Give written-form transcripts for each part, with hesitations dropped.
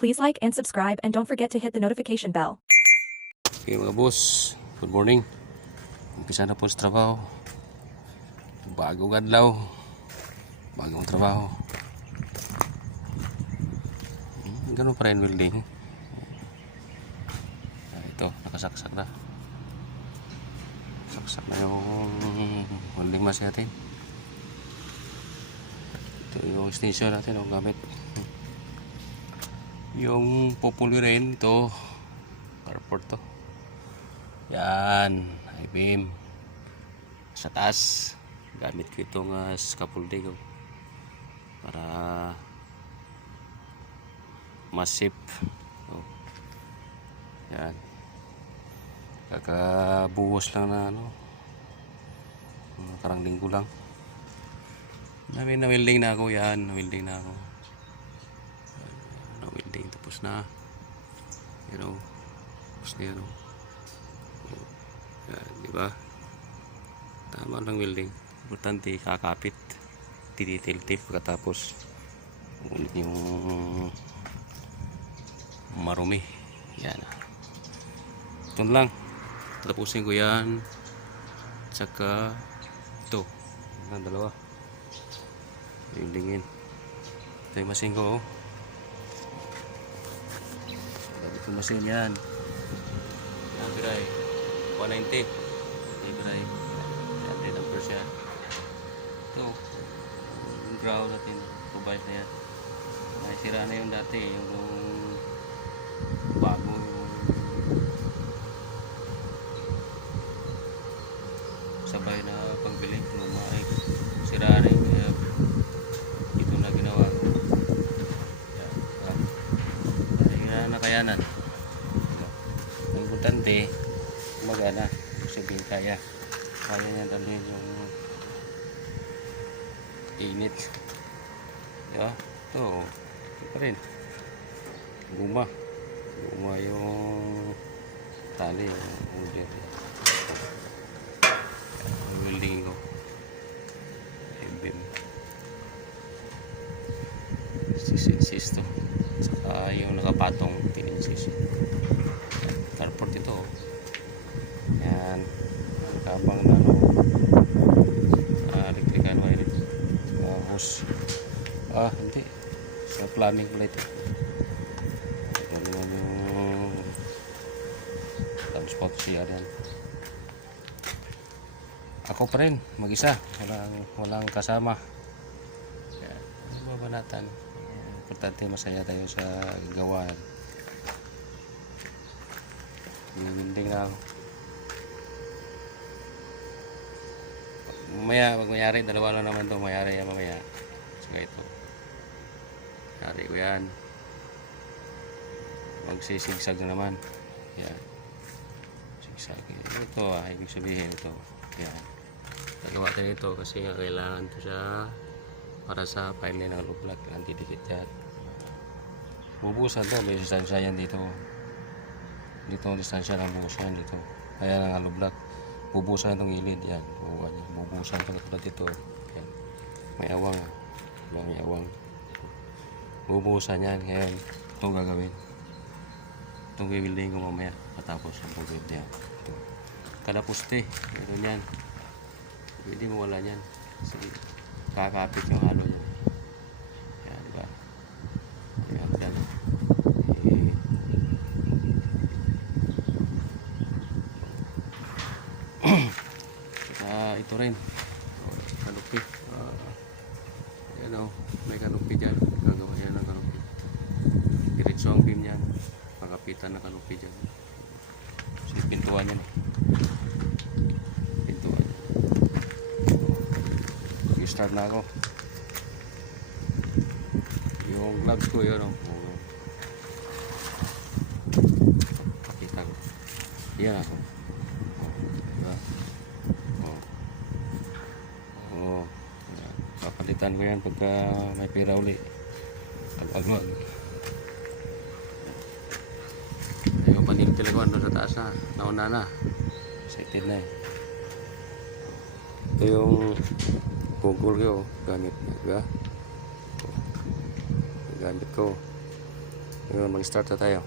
Please like and subscribe and don't forget to hit the notification bell. Okay mga boss, good morning. Umpisa na po sa trabaho. Bagong adlaw, bagong trabaho. Ganun pa rin welding. Ito, nakasaksak na. Saksak na yung welding mask natin. Ito yung extension natin, ang gamit. Yung popular rin ito, carport to. Yan, I-beam. Sa taas, gamit ko itong scaffolding para masip. Yan. Kakabuhos lang na karang linggo lang. Na-welding na ako yan, na-welding na ako. Na-welding tapos na. Tapos na yan. Yan, diba? Tama lang welding. Importante kakapit. Detail tape pagkatapos ulit yung marumi. Yan. Ito lang. Tapusin ko yan. Tsaka ito. Ang dalawa. Weldingin. Ito yung machine ko. Ito yung machine yan. Yan, biray. 190. Biray. Yan, 10 amperes yan. Ito. Yung ground natin. Provide na yan. Nasira na yung dati. Yung bago. Sabay na pagbili. Sira na yung ito na ginawa ko. Yan. Nakayanan. Ang importante magana. Sabihin kaya niya dalhin yung init. Yeah. Ito pa rin guma yung tali yung ulit. Welding ko beam sisis to saka yung nakapatong tininsis carport ito. Yan nakabang na electrical wire hose. Hindi sa plumbing pala ito. Ito naman yung transport siya yan. Ako pa rin mag-isa, walang kasama. Yan, babanatan. Importante masaya tayo sa gawaan. Windig na ako. Mamaya, pag mayari, dalawa lang naman ito. Mayari yan mamaya. Saka ito. Mayari ko yan. Magsisigsag na naman. Yan. Sigsag. Ito ibig sabihin ito. Yan. Nagawa tayo ito kasi kailangan ito siya para sa pile ng lublag. Antidikit yan. Bubusan ito. May distansya yan dito. Dito ang distansya ng bubusan dito. Kaya ng lublag. Bubusan itong gilid yan. Bubusan ito katulad dito. Yan. May awang. May awang. Bubusan yan. Ngayon ito gagawin. Itong building ko mamaya. Patapos ang build yan. Ito. Kada poste. Meron yan. Pwede mo wala yan. Kasi kakapit yung halo yan. Yan, diba? Yan, yan. Ito rin. Kanupi. Yan o. May kanupi dyan. Gagawa yan ng kanupi. Diretso ang beam yan. Pagkapitan ng kanupi dyan. So, pintuan yan eh. Start na ako. Yung gloves ko yun pakita ko. Yan ako. Diba? Papalitan ko yan pagka may pira uli. Agwag. Yung panil tilagawan doon sa taas na. Nauna na. Excited na eh. Ito yung Google ko gamit ko Ngayon, mag-start na tayo.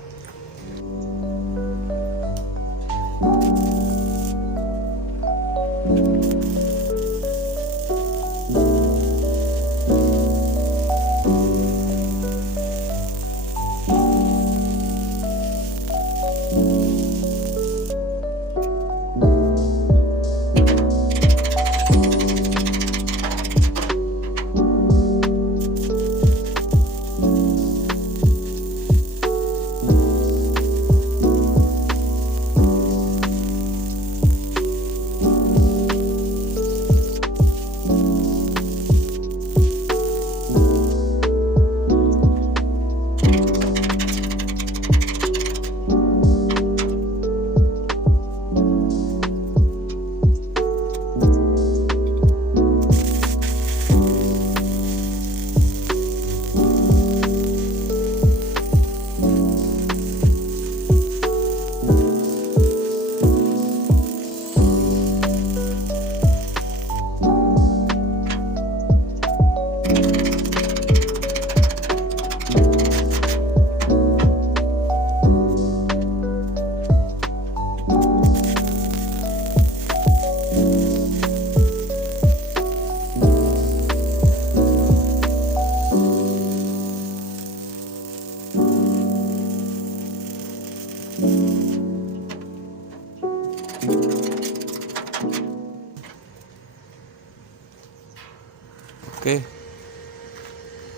Okay.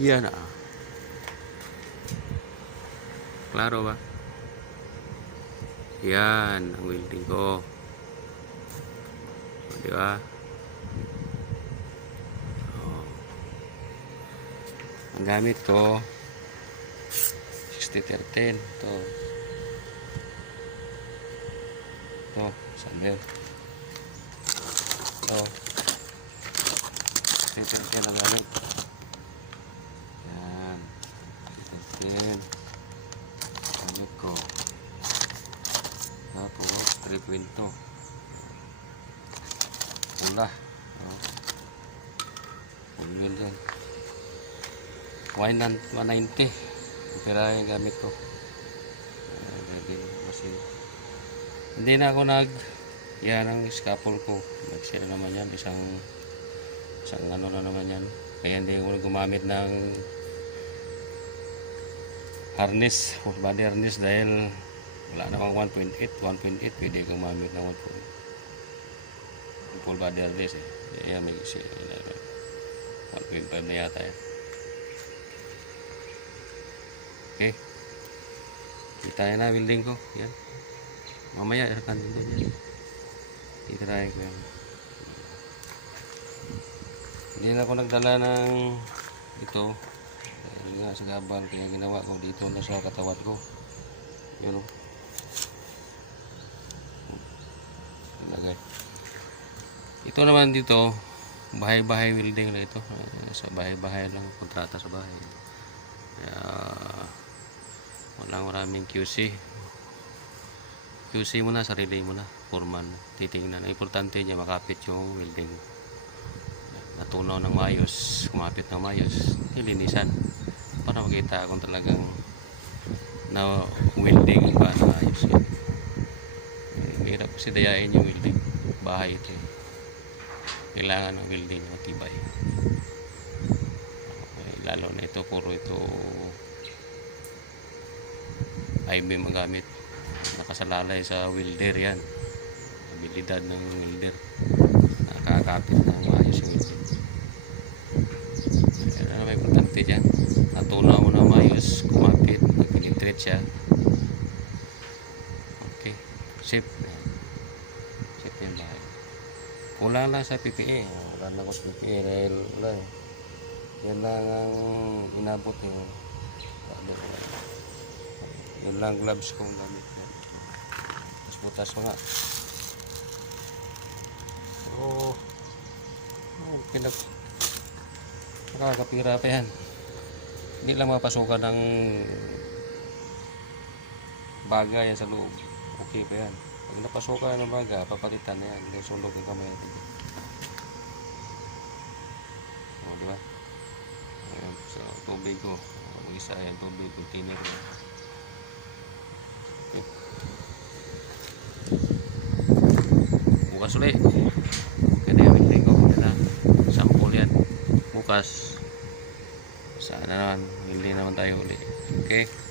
Yan ah. Klaro ba? Yan ang welding ko. O, di ba? Oh. Ang gamit ko 60-13 to. To, sander. To. 60-13 ang gamit. Yan. 60-13 gamit ko. Tapos 3.2 pula. Pula dyan. 190 pera yung gamit ko. Hindi na ako yan ang scaffold ko. Nag-share naman yan. Isang ano na naman yan. Kaya hindi ako gumamit ng harness, full body harness, dahil wala namang 1.8 pwede gumamit ng 1.8 full body harness eh. Kaya may 1.5 na yata yan. Okay, kita na building ko yan. Mamaya akan din yan. I-try ko yan. Hindi na ako nagdala ng ito dahil nga sa gabal, kaya ginawa ko dito na sa katawan ko. Yun o. Ilagay. Ito naman dito, bahay-bahay welding na ito. Sa bahay-bahay lang, kontrata sa bahay. Kaya walang maraming QC. QC muna, sarili muna, foreman. Titingnan. Ang importante niya makapit yung welding. Natunaw ng maayos, kumapit ng maayos, nilinisan para makita kung talagang na welding ba na ayos yan. Mahirap kasi dayain yung welding. Bahay ito. Kailangan ng welding matibay. Lalo na ito, puro ito I-beam magamit. Nakasalalay sa welder yan. Abilidad ng welder. Nakakapit ng maayos yung welding. May importante dyan, natunaw mo na maayos, kumapit, mag-penetrate siya. Okay, safe yung bahay. Kulang lang sa PPE. Wala na ako sa PPE dahil wala eh. Yan lang ang inabot eh. Yan lang gloves kong gamit yan. Butas mo nga. So nakakapira pa yan. Hindi lang mapasukan ng baga yan sa loob. Okay pa yan. Pag napasukan ng baga, papalitan na yan. Hindi sunog yung kamay natin. O, diba? Ayan, sa tubig ko. Mag-isa yan tubig. Container. bukas ulit. Kaya hindi ko nila sample yan. Bukas. Sana naman, hindi naman tayo uli. Okay?